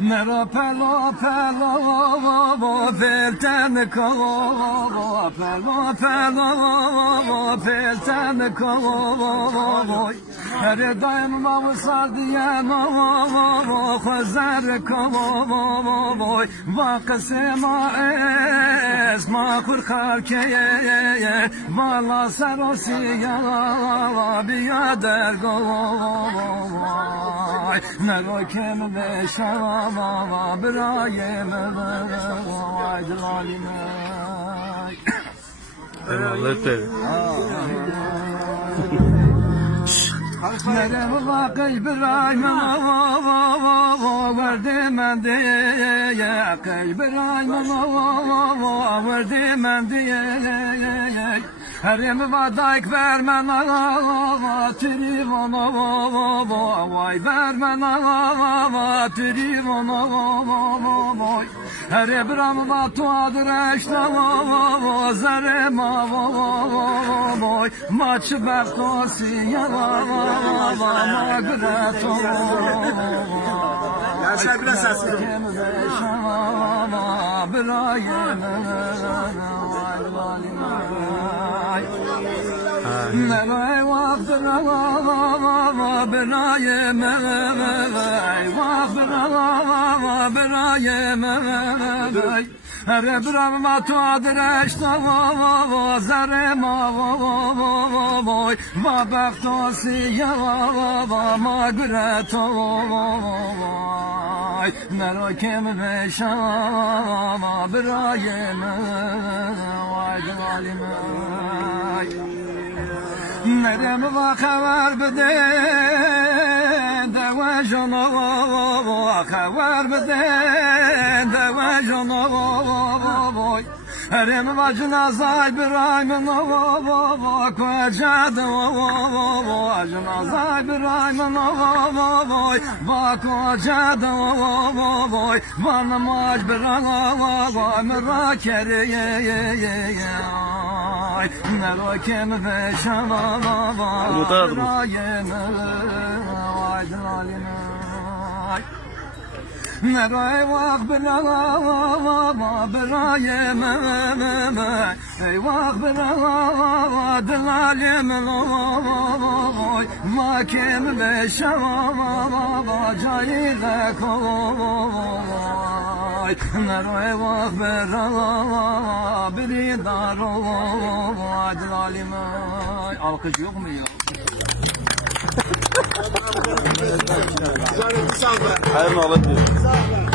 مرا پلا پلتن کوا پلا پلتن کوا هر دایم ما سردیم خزر کوا واقع ما اسم خور خرکه والا سروسیا بیا در گوای نگو کم بشم برای من دلالی نرم واقعی برای من ورده من دیه قی برای من ورده من دیه هرم و دایک بر من تریوان وای بر من تریوان وای هر برام و تو درشت زر ما وای ما چه بختاسی ما گرتو Teşekkür esaslı. برای مرای وقت برای مرای هر برام ما تو درشت زر ما وای ما بختاسی ما گرتو مرا کم بشم برای من وای مرم و خبر بده دوا جانا خبر بده دوا جانا هرم و جنازای برای من کجا دوا جنازای برای من با کجا دوا و نماز برای مرا کری مرا کم بشم برای مرای وقت برای ای وقت برای دلالی ما کم بشم جایی لکوی مرای وقت برای بری دارو دلالی alkış yok mu ya? Hayırlı olsun. Hayırlı olsun.